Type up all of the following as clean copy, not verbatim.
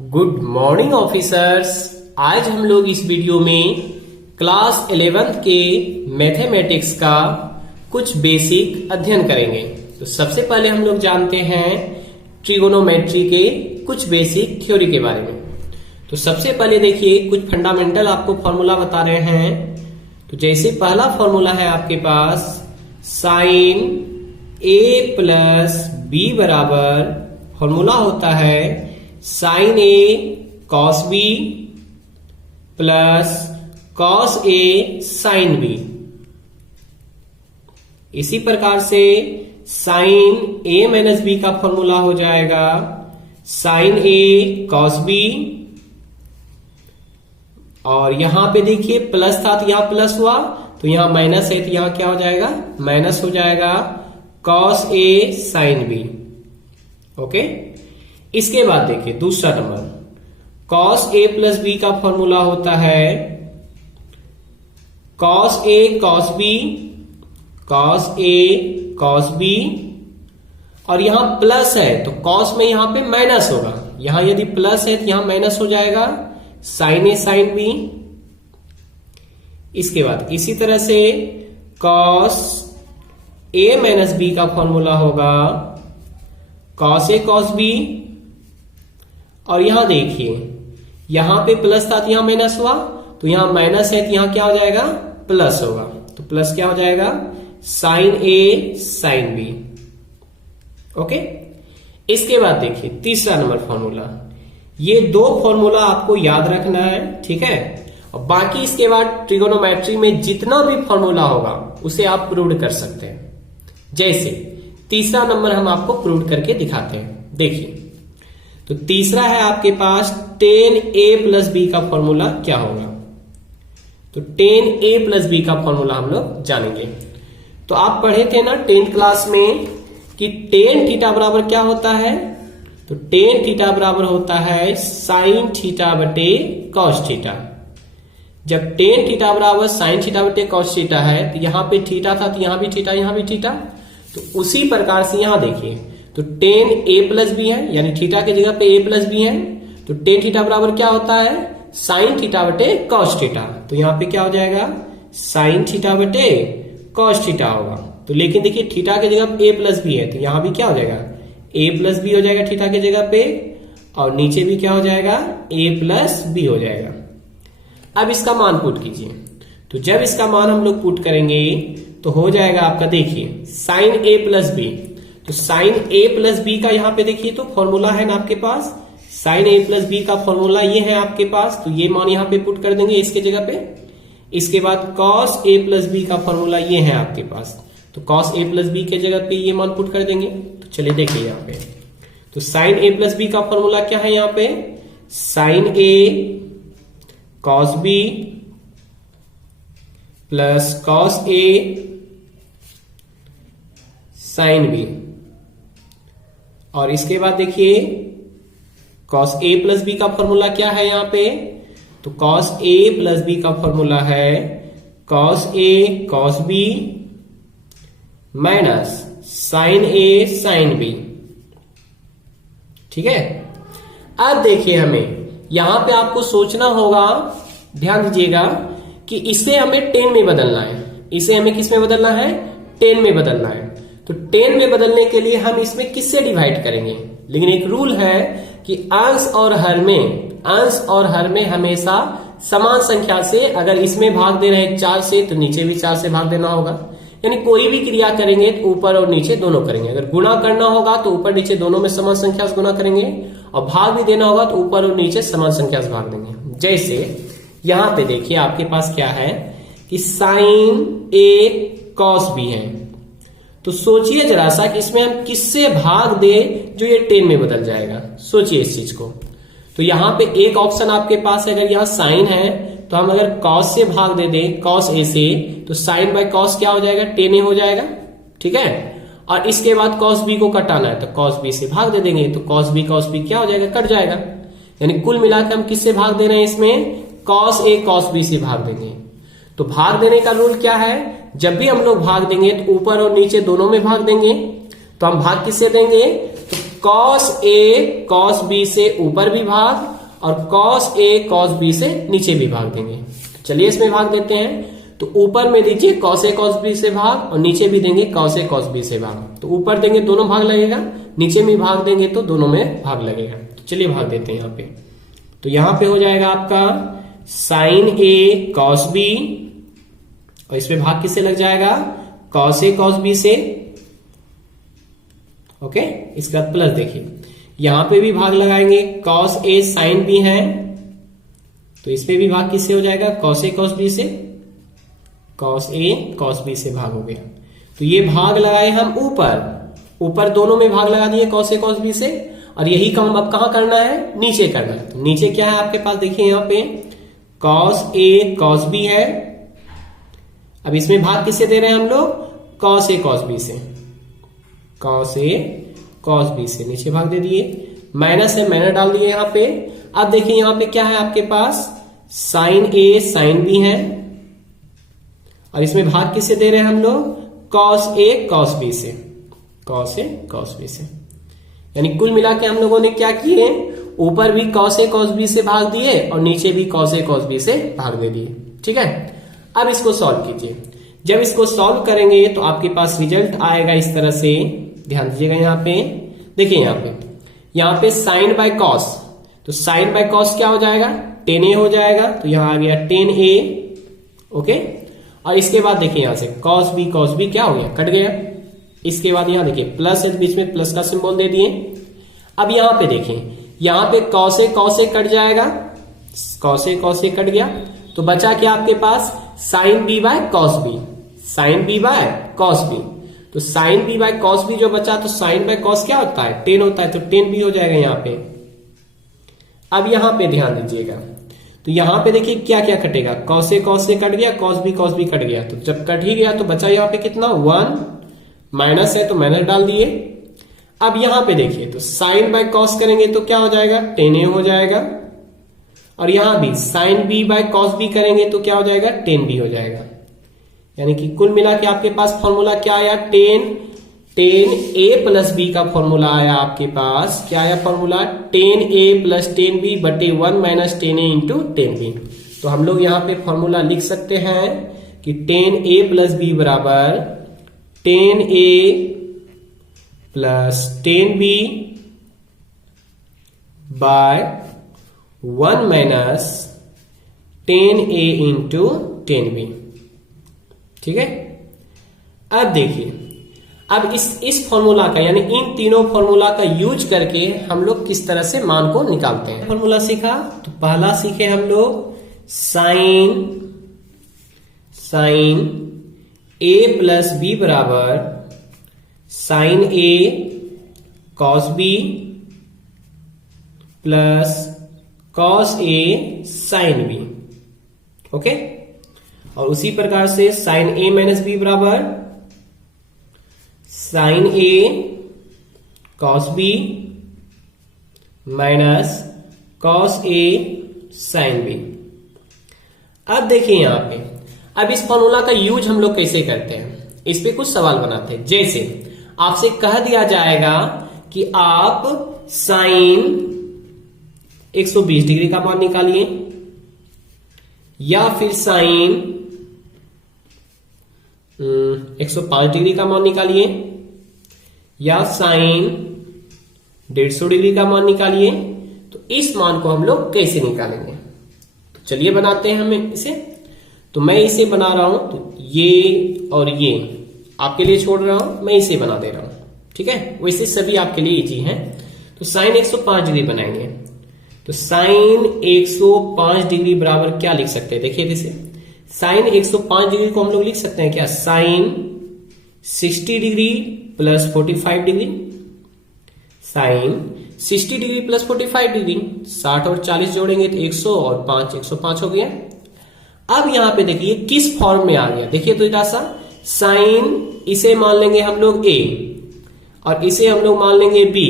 Good morning officers. आज हम लोग इस वीडियो में क्लास 11th के मैथमेटिक्स का कुछ बेसिक अध्ययन करेंगे। तो सबसे पहले हम लोग जानते हैं ट्रिगोनोमेट्री के कुछ बेसिक थ्योरी के बारे में। तो सबसे पहले देखिए कुछ फंडामेंटल आपको फॉर्मूला बता रहे हैं। तो जैसे पहला फॉर्मूला है आपके पास साइन ए प्लस बी बराबर फॉर्मूला होता है sign A cos B plus cos A sine B. इसी प्रकार से साइन ए माइनस बी का फॉर्मूला हो जाएगा साइन ए कॉस बी, और यहां पे देखिए प्लस था तो यहां प्लस हुआ, तो यहां माइनस है तो यहां क्या हो जाएगा माइनस हो जाएगा कॉस ए साइन बी। ओके, इसके बाद देखिए दूसरा number cos A plus B का फॉर्मूला होता है cos A cos B, cos A cos B, और यहां प्लस है तो कॉस में यहां पे माइनस होगा, यहां यदि प्लस है तो यहां माइनस हो जाएगा साइन ए साइन बी। इसके बाद इसी तरह से कॉस ए माइनस बी का फॉर्मूला होगा कॉस ए कॉस बी, और यहां देखिए यहां पे प्लस था तो यहां माइनस हुआ, तो यहां माइनस है तो यहां क्या हो जाएगा प्लस होगा, तो प्लस क्या हो जाएगा साइन ए साइन बी। ओके, इसके बाद देखिए तीसरा नंबर फॉर्मूला, ये दो फॉर्मूला आपको याद रखना है, ठीक है। और बाकी इसके बाद ट्रिगोनोमेट्री में जितना भी फॉर्मूला होगा उसे आप प्रूव कर सकते हैं। जैसे तीसरा नंबर हम आपको प्रूव करके दिखाते हैं। देखिए तो तीसरा है आपके पास टेन ए प्लस बी का फॉर्मूला क्या होगा। तो टेन ए प्लस बी का फॉर्मूला हम लोग जानेंगे। तो आप पढ़े थे ना 10th क्लास में कि टेन थीटा बराबर क्या होता है। तो टेन थीटा बराबर होता है साइन थीटा बटे कॉस थीटा। जब टेन थीटा बराबर साइन थीटा बटे कॉस थीटा है तो यहां पे थीटा था तो यहां भी थीटा यहां भी थीटा, तो उसी प्रकार से यहां देखिए तो टेन ए प्लस बी है, यानी थीटा की जगह पे ए प्लस बी है, तो टेन थीटा बराबर क्या होता है साइन थीटा बटे कॉस थीटा। तो यहां पे क्या हो जाएगा साइन थीटा बटे कॉस थीटा होगा। तो लेकिन देखिए थीटा की जगह ए प्लस बी है तो यहां भी क्या हो जाएगा ए प्लस बी हो जाएगा थीटा की जगह पे, और नीचे भी क्या हो जाएगा ए प्लस बी हो जाएगा। अब इसका मान पुट कीजिए। तो जब इसका मान हम लोग पुट करेंगे तो हो जाएगा आपका देखिए साइन ए प्लस बी। तो साइन ए प्लस बी का यहां पे देखिए तो फॉर्मूला है ना आपके पास, साइन ए प्लस बी का फॉर्मूला ये है आपके पास, तो ये मान यहां पे पुट कर देंगे इसके जगह पे। इसके बाद कॉस ए प्लस बी का फॉर्मूला ये है आपके पास, तो कॉस ए प्लस बी के जगह पे ये मान पुट कर देंगे। तो चलिए देखिए यहां पे तो साइन ए प्लस बी का फॉर्मूला क्या है यहां पे sign A cos B plus cos A sine B, और इसके बाद देखिए कॉस ए प्लस बी का फॉर्मूला क्या है यहां पे। तो कॉस ए प्लस बी का फॉर्मूला है cos A cos B minus sign A sine B, ठीक है। अब देखिए हमें यहां पे आपको सोचना होगा, ध्यान दीजिएगा कि इसे हमें 10 में बदलना है। इसे हमें किस में बदलना है 10 में बदलना है। तो 10 में बदलने के लिए हम इसमें किससे डिवाइड करेंगे, लेकिन एक रूल है कि अंश और हर में हमेशा समान संख्या से, अगर इसमें भाग दे रहे हैं 4 से तो नीचे भी 4 से भाग देना होगा। यानी कोई भी क्रिया करेंगे तो ऊपर और नीचे दोनों करेंगे। अगर गुणा करना होगा तो ऊपर नीचे दोनों में समान संख्या से गुणा करेंगे, और भाग भी देना होगा तो ऊपर और नीचे समान संख्या से भाग देंगे। जैसे यहां पे देखिए आपके पास क्या है कि साइन ए कॉस बी है, तो सोचिए जरा सा कि इसमें हम किससे भाग दे जो ये 10 में बदल जाएगा। सोचिए इस चीज को। तो यहां पे एक ऑप्शन आपके पास है, अगर यहां साइन है तो हम अगर कॉस से भाग दे दें कॉस ए से, तो साइन बाय कॉस क्या हो जाएगा 10 ए हो जाएगा, ठीक है। और इसके बाद कॉस बी को कटाना है तो कॉस बी से भाग दे देंगे, तो कॉस बी क्या हो जाएगा कट जाएगा। यानी कुल मिलाकर हम किससे भाग दे रहे हैं इसमें कॉस ए कॉस बी से भाग देंगे। तो भाग देने का रूल क्या है, जब भी हम लोग भाग देंगे तो ऊपर और नीचे दोनों में भाग देंगे। तो हम भाग किससे देंगे, तो कॉस ए कॉस बी से ऊपर भी भाग और कॉस ए कॉस बी से नीचे भी भाग देंगे। तो चलिए इसमें भाग देते हैं। तो ऊपर में दीजिए कॉस ए कॉस बी से भाग और नीचे भी देंगे कॉस ए कॉस बी से भाग। तो ऊपर देंगे दोनों भाग लगेगा, नीचे में भाग देंगे तो दोनों में भाग लगेगा। तो चलिए भाग देते हैं यहाँ पे। तो यहां पे हो जाएगा आपका साइन ए कॉस बी और इसमें भाग किससे लग जाएगा, कॉस ए कॉस बी से। ओके, इसका प्लस देखिए यहां पे भी भाग लगाएंगे, कॉस ए साइन बी है तो इसमें भी भाग किससे हो जाएगा, कॉस ए कॉस बी से। कॉस ए कॉस बी से भाग हो गया। तो ये भाग लगाए हम ऊपर दोनों में भाग लगा दिए कॉस ए कॉस बी से। और यही काम अब कहां करना है, नीचे करना है। तो नीचे क्या है आपके पास, देखिए यहां पे कॉस ए कॉस बी है। अब इसमें भाग किससे दे रहे हैं हम लोग, कॉस ए कॉस बी से। कॉस ए कॉस बी से नीचे भाग दे दिए, माइनस है माइनस डाल दिए यहां पे। अब देखिए यहां पे क्या है आपके पास, साइन ए साइन बी है और इसमें भाग किससे दे रहे हैं हम लोग, कॉस ए कॉस बी से। कॉस ए कॉस बी से, यानी कुल मिला के हम लोगों ने क्या किए, ऊपर भी कॉस ए कॉस बी से भाग दिए और नीचे भी कॉस ए कॉस बी से भाग दे दिए। ठीक है, अब इसको सॉल्व कीजिए। जब इसको सॉल्व करेंगे तो आपके पास रिजल्ट आएगा इस तरह से, ध्यान दीजिएगा। यहाँ पे देखिए, यहाँ पे साइन बाय कॉस, तो साइन बाय कॉस क्या हो जाएगा, टेन ए हो जाएगा। तो यहां आ गया टेन ए। ओके, और इसके बाद देखिए यहां से कॉस बी क्या हो गया, कट गया। इसके बाद यहां देखिए प्लस है, बीच में प्लस का सिंबल दे दिए। अब यहां पे देखिए, यहां पे कॉस ए कट जाएगा, कॉस ए कट गया। तो बचा क्या आपके पास, sine B by cos B, sine B by cos B. तो sine B by cos B जो बचा, तो साइन बाय कॉस क्या होता है, टेन होता है, तो टेन बी हो जाएगा यहाँ पे। अब यहां पे ध्यान दीजिएगा, तो यहां पे देखिए क्या क्या कटेगा, कॉस से कट गया, कॉस बी कट गया। तो जब कट ही गया तो बचा यहाँ पे कितना, 1, माइनस है तो माइनस डाल दिए। अब यहां पे देखिए, तो साइन बाय कॉस करेंगे तो क्या हो जाएगा, टेन ए हो जाएगा। और यहां भी sine B by cos B करेंगे तो क्या हो जाएगा, टेन बी हो जाएगा। यानी कि कुल मिला के आपके पास फॉर्मूला क्या आया, टेन ए प्लस बी का फॉर्मूला आया आपके पास। क्या आया formula, ten A plus ten B बटे 1 minus ten A into ten B. तो हम लोग यहाँ पे फॉर्मूला लिख सकते हैं कि टेन ए प्लस बी बराबर ten A plus ten B by 1 minus ten A into ten B. ठीक है, अब देखिए, अब इस फॉर्मूला का, यानी इन तीनों फॉर्मूला का यूज करके हम लोग किस तरह से मान को निकालते हैं। फॉर्मूला सीखा, तो पहला सीखे हम लोग साइन ए प्लस बी बराबर sign A cos B plus cos A sine B. Okay, और उसी प्रकार से साइन ए माइनस बी बराबर sign A cos B minus cos A sine B. अब देखिए यहां पे, अब इस फॉर्मूला का यूज हम लोग कैसे करते हैं, इस पे कुछ सवाल बनाते हैं। जैसे आपसे कह दिया जाएगा कि आप साइन 120 डिग्री का मान निकालिए, या फिर साइन 105 डिग्री का मान निकालिए, या साइन 150 डिग्री का मान निकालिए। तो इस मान को हम लोग कैसे निकालेंगे, तो चलिए बनाते हैं हम इसे। तो मैं इसे बना रहा हूं, तो ये और ये आपके लिए छोड़ रहा हूं, मैं इसे बना दे रहा हूं। ठीक है, वैसे सभी आपके लिए इजी है। तो साइन 105 डिग्री बनाएंगे, तो साइन 105 डिग्री बराबर क्या लिख सकते हैं, देखिए जैसे साइन 105 डिग्री को हम लोग लिख सकते हैं क्या, sine 60 degree plus 45 degree. Sine 60 degree plus 45 degree, 60 और 40 जोड़ेंगे तो 100 और 5 105 हो गया। अब यहां पे देखिए किस फॉर्म में आ गया, देखिए तो इधर सा साइन, इसे मान लेंगे हम लोग ए और इसे हम लोग मान लेंगे बी।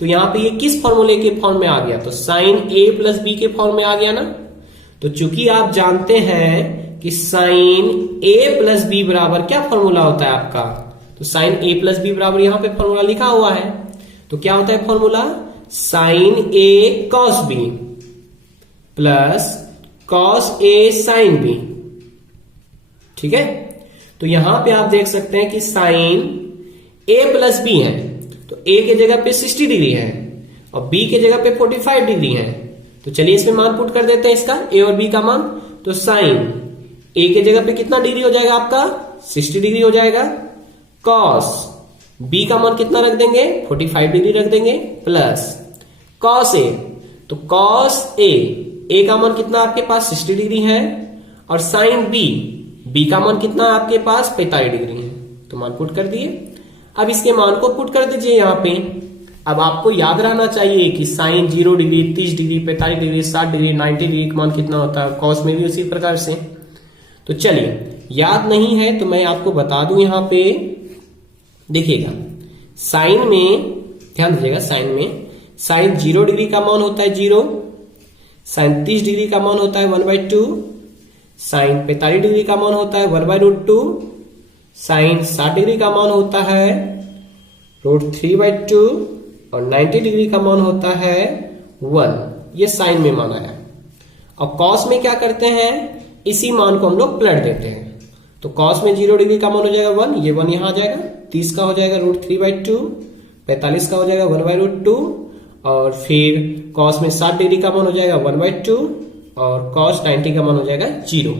तो यहां पे ये किस फॉर्मूले के फॉर्म में आ गया, तो साइन ए प्लस बी के फॉर्म में आ गया ना। तो चूंकि आप जानते हैं कि साइन ए प्लस बी बराबर क्या फॉर्मूला होता है आपका, तो साइन ए प्लस बी बराबर यहां पे फॉर्मूला लिखा हुआ है। तो क्या होता है formula, sign A cos B plus cos A sine B. ठीक है, तो यहां पे आप देख सकते हैं कि साइन ए प्लस बी है, तो ए के जगह पे 60 डिग्री है और बी के जगह पे 45 डिग्री है। तो चलिए इसमें मान पुट कर देते हैं इसका, ए और बी का मान। तो साइन ए के जगह पे कितना डिग्री हो जाएगा आपका, 60 डिग्री हो जाएगा। कॉस बी का मान कितना रख देंगे, 45 डिग्री रख देंगे, प्लस कॉस ए, तो कॉस ए का मान कितना आपके पास 60 डिग्री है, और साइन बी का मान कितना आपके पास 45 डिग्री है। तो मान पुट कर दिए। अब इसके मान को पुट कर दीजिए यहां पे। अब आपको याद रहना चाहिए कि sine 0 degree, 30 degree, 45 degree, 60 degree, 90 degree का मान कितना होता है, कॉस में भी उसी प्रकार से। तो चलिए, याद नहीं है तो मैं आपको बता दूं यहां पे, देखिएगा साइन में ध्यान दीजिएगा, साइन 0 डिग्री का मान होता है 0, साइन 30 डिग्री का मान होता है 1/2, साइन 45 डिग्री का मान होता है 1/√2, साइन 60 डिग्री का मान होता है √3/2 और 90 डिग्री का मान होता है 1। ये साइन में मान आया। और कॉस में क्या करते हैं, इसी मान को हम लोग पलट देते हैं। तो कॉस में 0 डिग्री का मान हो जाएगा 1, ये 1 यहां आ जाएगा, 30 का हो जाएगा √3/2, 45 का हो जाएगा 1/√2, और फिर कॉस में 60 डिग्री का मान हो जाएगा 1/2 और कॉस 90 का मान हो जाएगा 0।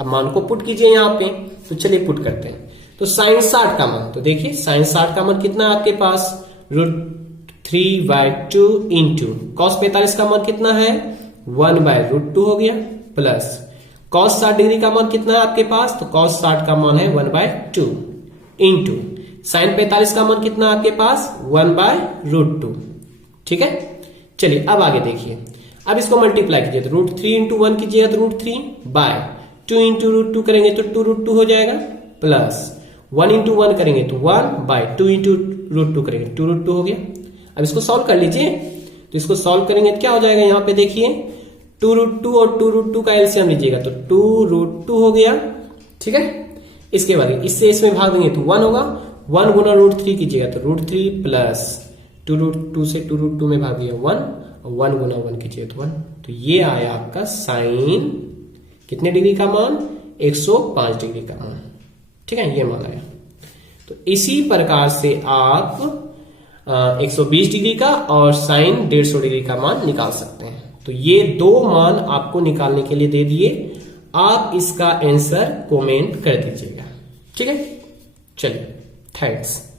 अब मान को पुट कीजिए यहां पे। तो चलिए पुट करते हैं। तो साइन 60 का मान, तो देखिए साइन 60 का मान कितना है आपके पास, √3/2 इंटू कॉस 45 का मान कितना है 1/√2 हो गया, प्लस कॉस 60 डिग्री का मान कितना है आपके पास, तो कॉस 60 का मान है 1/2 इंटू साइन 45 का मान कितना है आपके पास 1/√2। ठीक है, चलिए अब आगे देखिए। अब इसको मल्टीप्लाई कीजिए, तो √3 इंटू 1 कीजिएगा तो √3/2 इंटू √2 करेंगे तो 2√2 हो जाएगा, प्लस 1 इंटू 1 करेंगे तो 1/2 इंटू √2 करेंगे 2√2 हो गया। अब इसको सॉल्व कर लीजिए। तो इसको सॉल्व करेंगे तो क्या हो जाएगा, यहां पे देखिए 2√2 और 2√2 का एलसीएम लीजिएगा तो 2√2 हो गया। ठीक है, इसके बाद इससे इसमें भाग देंगे तो 1 होगा, 1 गुना √3 कीजिएगा तो √3 प्लस 2√2 से 2√2 में भाग दिया 1, और 1 गुना 1 कीजिए तो 1। तो ये आया आपका साइन कितने डिग्री का मान, 105 डिग्री का मान। ठीक है, ये मान आया। तो इसी प्रकार से आप 120 डिग्री का और साइन 150 डिग्री का मान निकाल सकते हैं। तो ये दो मान आपको निकालने के लिए दे दिए, आप इसका आंसर कमेंट कर दीजिएगा। ठीक है, चलिए, थैंक्स।